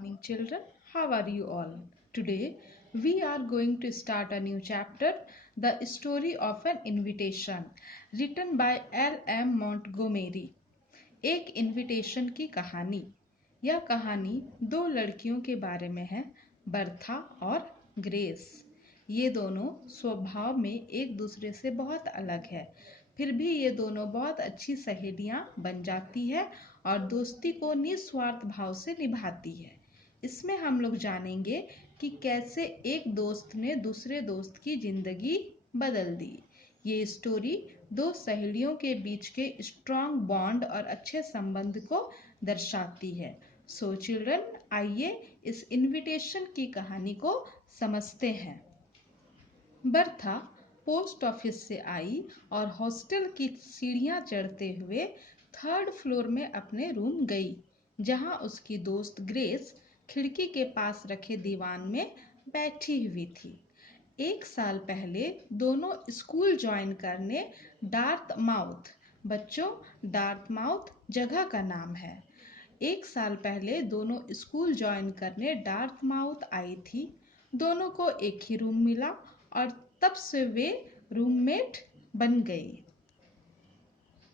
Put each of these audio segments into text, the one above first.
Morning, children. How are you all? Today, we are going to start a new chapter, The Story of an Invitation, written by L.M. Montgomery. एक invitation की कहानी। यह कहानी दो लड़कियों के बारे में है, बर्था और ग्रेस। ये दोनों स्वभाव में एक दूसरे से बहुत अलग है, फिर भी ये दोनों बहुत अच्छी सहेलियां बन जाती है और दोस्ती को निस्वार्थ भाव से निभाती है। इसमें हम लोग जानेंगे कि कैसे एक दोस्त ने दूसरे दोस्त की जिंदगी बदल दी। ये स्टोरी दो सहेलियों के बीच के स्ट्रॉन्ग बॉन्ड और अच्छे संबंध को दर्शाती है। सो चिल्ड्रन, आइए इस इनविटेशन की कहानी को समझते हैं। बर्था पोस्ट ऑफिस से आई और हॉस्टल की सीढ़ियां चढ़ते हुए 3rd फ्लोर में अपने रूम गई, जहां उसकी दोस्त ग्रेस खिड़की के पास रखे दीवान में बैठी हुई थी। 1 साल पहले दोनों स्कूल ज्वाइन करने डार्थमाउथ, बच्चों डार्थमाउथ जगह का नाम है। 1 साल पहले दोनों स्कूल ज्वाइन करने डार्थमाउथ आई थी। दोनों को एक ही रूम मिला और तब से वे रूममेट बन गई।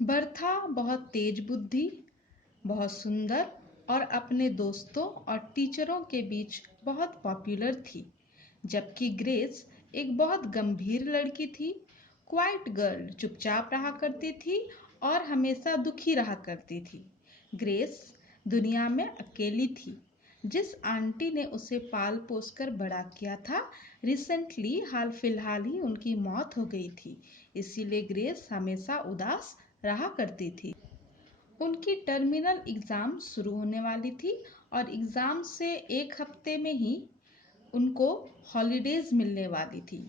बर्था बहुत तेज बुद्धि, बहुत सुंदर और अपने दोस्तों और टीचरों के बीच बहुत पॉपुलर थी, जबकि ग्रेस एक बहुत गंभीर लड़की थी। क्वाइट गर्ल, चुपचाप रहा करती थी और हमेशा दुखी रहा करती थी। ग्रेस दुनिया में अकेली थी। जिस आंटी ने उसे पाल पोस कर बड़ा किया था, रिसेंटली हाल फिलहाल ही उनकी मौत हो गई थी, इसीलिए ग्रेस हमेशा उदास रहा करती थी। उनकी टर्मिनल एग्ज़ाम शुरू होने वाली थी और एग्ज़ाम से 1 हफ्ते में ही उनको हॉलीडेज मिलने वाली थी।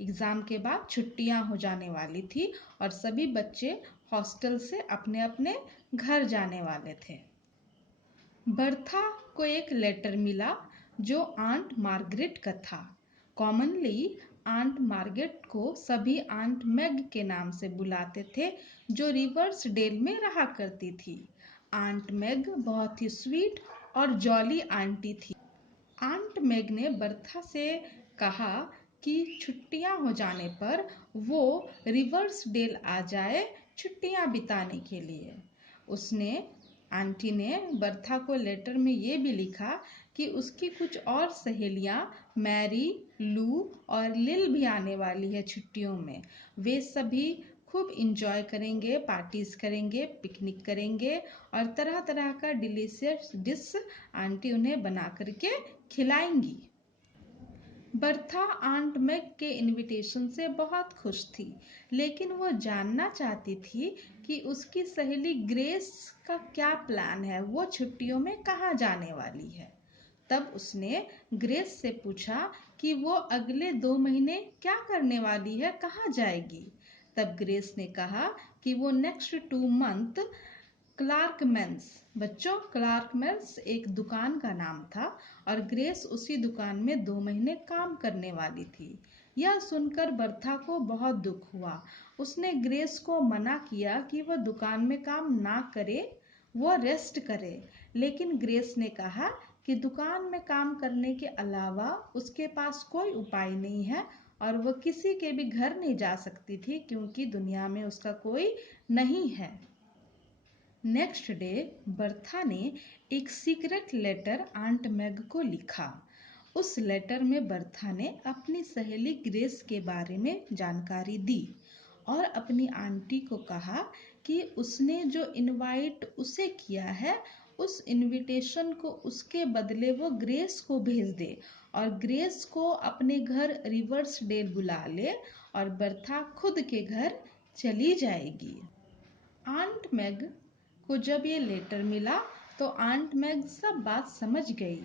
एग्ज़ाम के बाद छुट्टियां हो जाने वाली थी और सभी बच्चे हॉस्टल से अपने अपने घर जाने वाले थे। बर्था को एक लेटर मिला जो आंट मार्गरेट का था। कॉमनली आंट मार्गरेट को सभी आंट मैग के नाम से बुलाते थे, जो रिवर्स डेल में रहा करती थी। आंट मैग बहुत ही स्वीट और जॉली आंटी थी। आंट मैग ने बर्था से कहा कि छुट्टियां हो जाने पर वो रिवर्स डेल आ जाए छुट्टियां बिताने के लिए। आंटी ने बर्था को लेटर में ये भी लिखा कि उसकी कुछ और सहेलियां मैरी, लू और लिल भी आने वाली है छुट्टियों में। वे सभी खूब इंजॉय करेंगे, पार्टीज करेंगे, पिकनिक करेंगे और तरह तरह का डिलीशियस डिश आंटी उन्हें बना करके खिलाएंगी। बर्था आंट मैग के इनविटेशन से बहुत खुश थी, लेकिन वो जानना चाहती थी कि उसकी सहेली ग्रेस का क्या प्लान है, वो छुट्टियों में कहाँ जाने वाली है। तब उसने ग्रेस से पूछा कि वो अगले 2 महीने क्या करने वाली है, कहाँ जाएगी। तब ग्रेस ने कहा कि वो नेक्स्ट 2 मंथ क्लार्कमैन्स, बच्चों क्लार्कमैन्स एक दुकान का नाम था और ग्रेस उसी दुकान में 2 महीने काम करने वाली थी। यह सुनकर बर्था को बहुत दुख हुआ। उसने ग्रेस को मना किया कि वह दुकान में काम ना करे, वह रेस्ट करे, लेकिन ग्रेस ने कहा कि दुकान में काम करने के अलावा उसके पास कोई उपाय नहीं है और वह किसी के भी घर नहीं जा सकती थी, क्योंकि दुनिया में उसका कोई नहीं है। नेक्स्ट डे बर्था ने एक सीक्रेट लेटर आंट मैग को लिखा। उस लेटर में बर्था ने अपनी सहेली ग्रेस के बारे में जानकारी दी और अपनी आंटी को कहा कि उसने जो इनवाइट उसे किया है, उस इनविटेशन को उसके बदले वो ग्रेस को भेज दे और ग्रेस को अपने घर रिवर्स डेल बुला ले और बर्था खुद के घर चली जाएगी। आंट मैग को जब ये लेटर मिला तो आंट मैग सब बात समझ गई।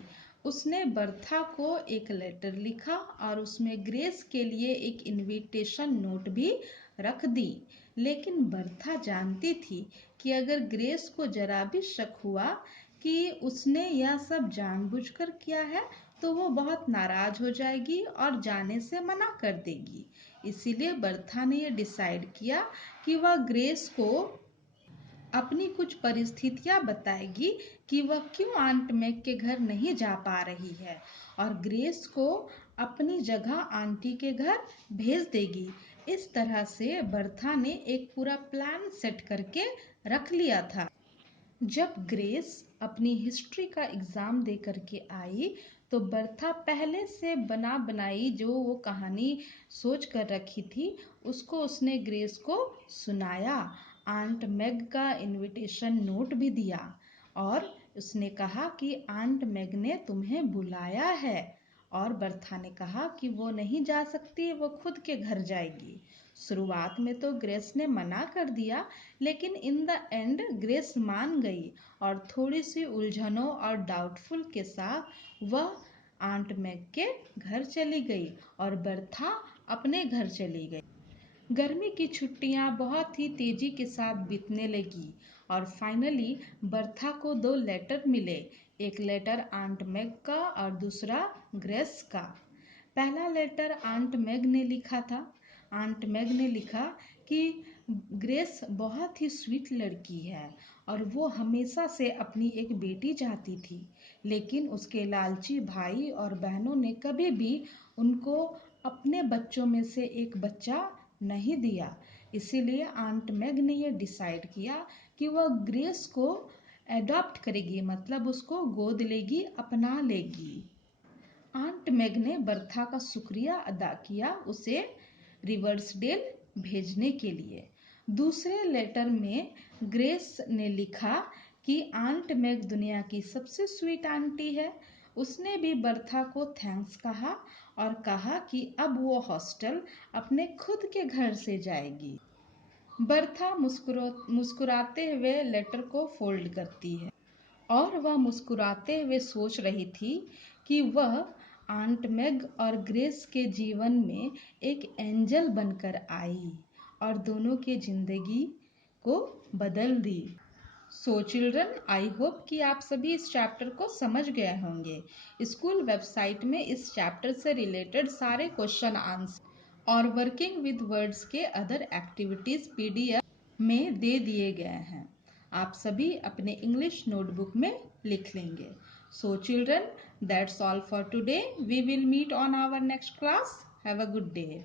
उसने बर्था को एक लेटर लिखा और उसमें ग्रेस के लिए एक इनविटेशन नोट भी रख दी, लेकिन बर्था जानती थी कि अगर ग्रेस को जरा भी शक हुआ कि उसने यह सब जानबूझकर किया है तो वो बहुत नाराज हो जाएगी और जाने से मना कर देगी। इसीलिए बर्था ने यह डिसाइड किया कि वह ग्रेस को अपनी कुछ परिस्थितियां बताएगी कि वह क्यों आंट मैग के घर नहीं जा पा रही है और ग्रेस को अपनी जगह आंटी के घर भेज देगी। इस तरह से बर्था ने एक पूरा प्लान सेट करके रख लिया था। जब ग्रेस अपनी हिस्ट्री का एग्ज़ाम दे करके आई तो बर्था पहले से बना बनाई जो वो कहानी सोच कर रखी थी उसको उसने ग्रेस को सुनाया। आंट मैग का इनविटेशन नोट भी दिया और उसने कहा कि आंट मैग ने तुम्हें बुलाया है और बर्था ने कहा कि वो नहीं जा सकती, वो खुद के घर जाएगी। शुरुआत में तो ग्रेस ने मना कर दिया लेकिन इन द एंड ग्रेस मान गई और थोड़ी सी उलझनों और डाउटफुल के साथ वह आंट मैग के घर चली गई और बर्था अपने घर चली गई। गर्मी की छुट्टियां बहुत ही तेजी के साथ बीतने लगी और फाइनली बर्था को 2 लेटर मिले। एक लेटर आंट मैग का और दूसरा ग्रेस का। पहला लेटर आंट मैग ने लिखा था। आंट मैग ने लिखा कि ग्रेस बहुत ही स्वीट लड़की है और वो हमेशा से अपनी एक बेटी चाहती थी, लेकिन उसके लालची भाई और बहनों ने कभी भी उनको अपने बच्चों में से एक बच्चा नहीं दिया। इसीलिए आंट मैग ने ये डिसाइड किया कि वह ग्रेस को एडॉप्ट करेगी, मतलब उसको गोद लेगी, अपना लेगी। आंट मैग ने बर्था का शुक्रिया अदा किया उसे रिवर्सडेल भेजने के लिए। दूसरे लेटर में ग्रेस ने लिखा कि आंट मैग दुनिया की सबसे स्वीट आंटी है। उसने भी बर्था को थैंक्स कहा और कहा कि अब वो हॉस्टल अपने खुद के घर से जाएगी। बर्था मुस्कुराते हुए लेटर को फोल्ड करती है और वह मुस्कुराते हुए सोच रही थी कि वह आंट मैग और ग्रेस के जीवन में एक एंजल बनकर आई और दोनों की जिंदगी को बदल दी। सो चिल्ड्रन, आई होप कि आप सभी इस चैप्टर को समझ गए होंगे। स्कूल वेबसाइट में इस चैप्टर से रिलेटेड सारे क्वेश्चन आंसर और वर्किंग विद वर्ड्स के अदर एक्टिविटीज पीडीएफ में दे दिए गए हैं। आप सभी अपने इंग्लिश नोटबुक में लिख लेंगे। So children, that's all for today. We will meet on our next class. Have a good day.